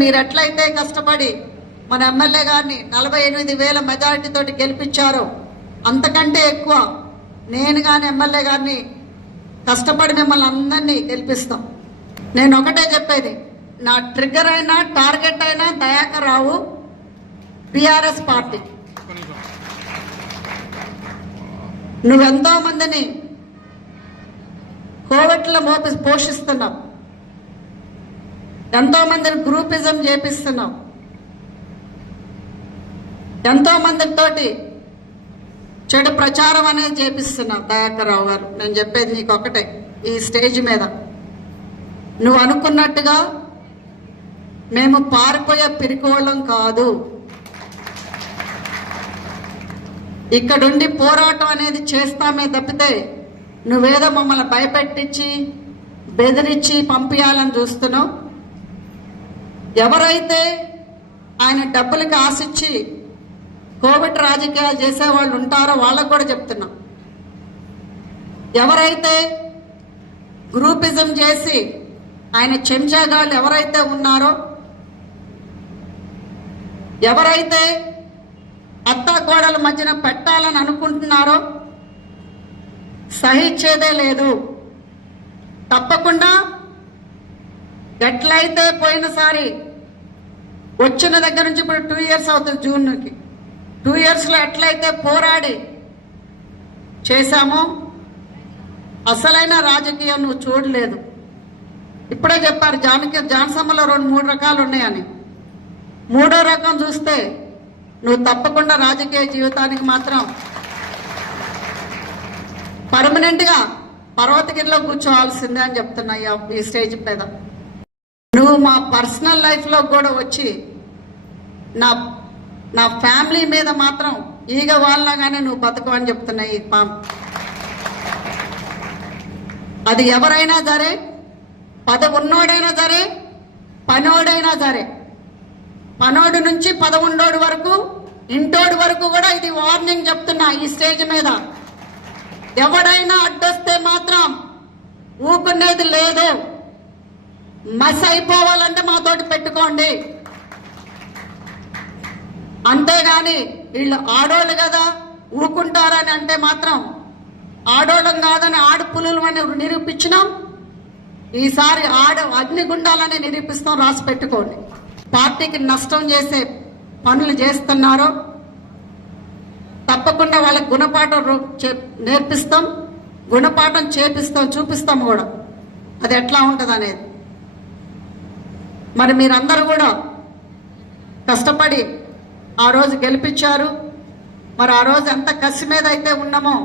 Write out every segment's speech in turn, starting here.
మీరు ఎట్లయితే కష్టపడి మన ఎమ్మెల్యే గారిని 48,000 మెజారిటీతో గెలిపించారో అంతకంటే ఎక్కువ నేను కానీ ఎమ్మెల్యే గారిని కష్టపడి మిమ్మల్ని అందరినీ గెలిపిస్తాం. నేను ఒకటే చెప్పేది, నా ట్రిగ్గర్ అయినా టార్గెట్ అయినా దయాకర్ రావు, బీఆర్ఎస్ పార్టీ. నువ్వెంతో మందిని కోవిడ్లో పోషిస్తున్నావు, ఎంతో మందిని గ్రూపిజం చేపిస్తున్నావు, ఎంతో మందితోటి చెడు ప్రచారం అనేది చేపిస్తున్నావు. దయాకర్ రావు గారు, నేను చెప్పేది నీకు ఒకటే, ఈ స్టేజ్ మీద నువ్వు అనుకున్నట్టుగా మేము పారిపోయే పిరికోళ్ళం కాదు. ఇక్కడుండి పోరాటం అనేది చేస్తామే తప్పితే నువ్వేదో మమ్మల్ని భయపెట్టించి బెదిరించి పంపించాలని చూస్తున్నావు. ఎవరైతే ఆయన డబ్బులకి ఆశించి కోవిడ్ రాజకీయాలు చేసేవాళ్ళు ఉంటారో వాళ్ళకు కూడా చెప్తున్నాం, ఎవరైతే గ్రూపిజం చేసి ఆయన చెంచాగాళ్ళు ఎవరైతే ఉన్నారో, ఎవరైతే అత్తాకోడల మధ్యన పెట్టాలని అనుకుంటున్నారో సహించేదే లేదు. తప్పకుండా ఎట్లయితే పోయినసారి వచ్చిన దగ్గర నుంచి ఇప్పుడు 2 years అవుతుంది, జూన్కి 2 yearsలో ఎట్లయితే పోరాడి చేశామో అసలైన రాజకీయం నువ్వు చూడలేదు. ఇప్పుడే చెప్పారు జానసమ్మలో 2-3 రకాలు ఉన్నాయని. 3వ రకం చూస్తే నువ్వు తప్పకుండా రాజకీయ జీవితానికి మాత్రం పర్మనెంట్గా పర్వతగిరిలో కూర్చోవాల్సిందే అని చెప్తున్నా ఈ స్టేజ్ మీద. నువ్వు మా పర్సనల్ లైఫ్లో కూడా వచ్చి నా ఫ్యామిలీ మీద మాత్రం ఈగ వాళ్ళగానే నువ్వు బతకవని చెప్తున్నా. ఈ అది ఎవరైనా సరే, పదవి ఉన్నోడైనా సరే, పనోడైనా సరే, పనోడు నుంచి 11 వరకు, ఇంటోడు వరకు కూడా ఇది వార్నింగ్ చెప్తున్నా ఈ స్టేజ్ మీద. ఎవడైనా అడ్డొస్తే మాత్రం ఊకునేది లేదు. మస్ అయిపోవాలంటే మాతోటి పెట్టుకోండి, అంతేగాని వీళ్ళు ఆడోళ్ళు కదా ఊకుంటారని అంటే మాత్రం ఆడోళ్ళం కాదని ఆడపులులు అని నిరూపించినాం. ఈసారి అగ్నిగుండాలని నిరూపిస్తాం, రాసి పెట్టుకోండి. పార్టీకి నష్టం చేసే పనులు చేస్తున్నారో తప్పకుండా వాళ్ళకి గుణపాఠం నేర్పిస్తాం, గుణపాఠం చేపిస్తాం, చూపిస్తాం కూడా అది ఎట్లా ఉంటుంది అనేది. మరి మీరందరూ కూడా కష్టపడి ఆ రోజు గెలిపించారు. మరి ఆ రోజు ఎంత కసి మీద అయితే ఉన్నామో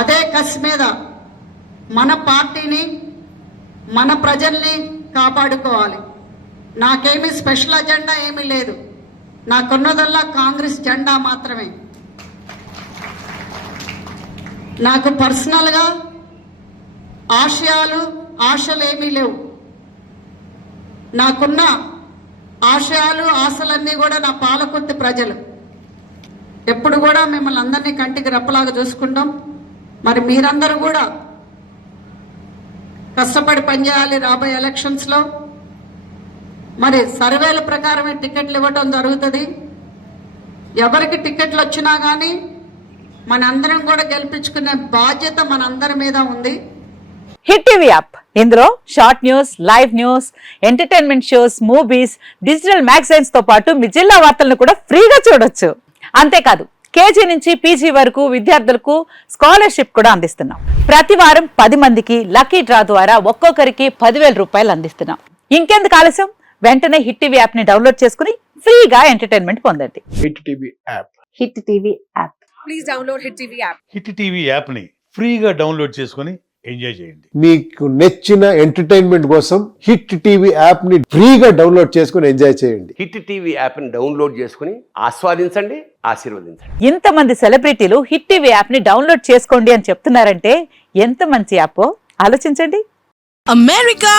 అదే కసి మీద మన పార్టీని, మన ప్రజల్ని కాపాడుకోవాలి. నాకేమీ స్పెషల్ అజెండా ఏమీ లేదు, నాకున్నదల్లా కాంగ్రెస్ జెండా మాత్రమే. నాకు పర్సనల్గా ఆశలు ఏమీ లేవు. నాకున్న ఆశలన్నీ కూడా నా పాలకుర్తి ప్రజలు. ఎప్పుడు కూడా మిమ్మల్ని అందరినీ కంటికి రెప్పలాగా చూసుకుంటాం. మరి మీరందరూ కూడా కష్టపడి పనిచేయాలి రాబోయే ఎలక్షన్స్లో. మరి సర్వేల ప్రకారమే టికెట్లు ఇవ్వటం జరుగుతుంది. ఎవరికి టికెట్లు వచ్చినా కానీ మనందరం కూడా గెలిపించుకునే బాధ్యత మనందరి మీద ఉంది. హిట్ టీవీ యాప్, ఇందులో short news, live news, entertainment shows, movies, digital magazines తో పాటు మీ జిల్లా వార్తలను కూడా ఫ్రీగా చూడొచ్చు. అంతేకాదు కేజీ నుంచి పీజీ వరకు విద్యార్థులకు స్కాలర్షిప్ కూడా అందిస్తున్నాం. ప్రతి వారం 10 మందికి లక్కీ డ్రా ద్వారా ఒక్కొక్కరికి 10,000 రూపాయలు అందిస్తున్నాం. ఇంకెందుకు ఆలస్యం, వెంటనే హిట్ టీవీ యాప్ ని డౌన్లోడ్ చేసుకుని ఫ్రీగా ఎంటర్టైన్మెంట్ పొందండి. Hit TV app, hit TV app, please download hit TV app. Hit TV app ని ఫ్రీగా డౌన్లోడ్ చేసుకుని ఎంజాయ్ చేయండి. మీకు నచ్చిన ఎంటర్టైన్మెంట్ కోసం హిట్ టీవీ యాప్ ని ఫ్రీగా డౌన్లోడ్ చేసుకుని ఎంజాయ్ చేయండి. హిట్ టీవీ యాప్ ని డౌన్లోడ్ చేసుకుని ఆస్వాదించండి, ఆశీర్వదించండి. ఇంతమంది సెలబ్రిటీలు హిట్ టీవీ యాప్ ని డౌన్లోడ్ చేసుకోండి అని చెప్తున్నారంటే ఎంత మంచి యాప్ ఆలోచించండి. అమెరికా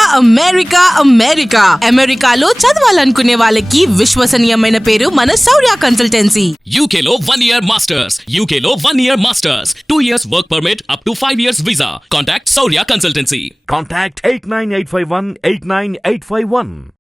అమెరికాలో చదవాలనుకునే వాళ్ళకి విశ్వసనీయమైన పేరు మన శౌర్య కన్సల్టెన్సీ. UK లో 1 year masters, UK లో 1 year masters, 2 years work permit up to 5 years visa. Contact Saurya Consultancy. Contact 89851 89851.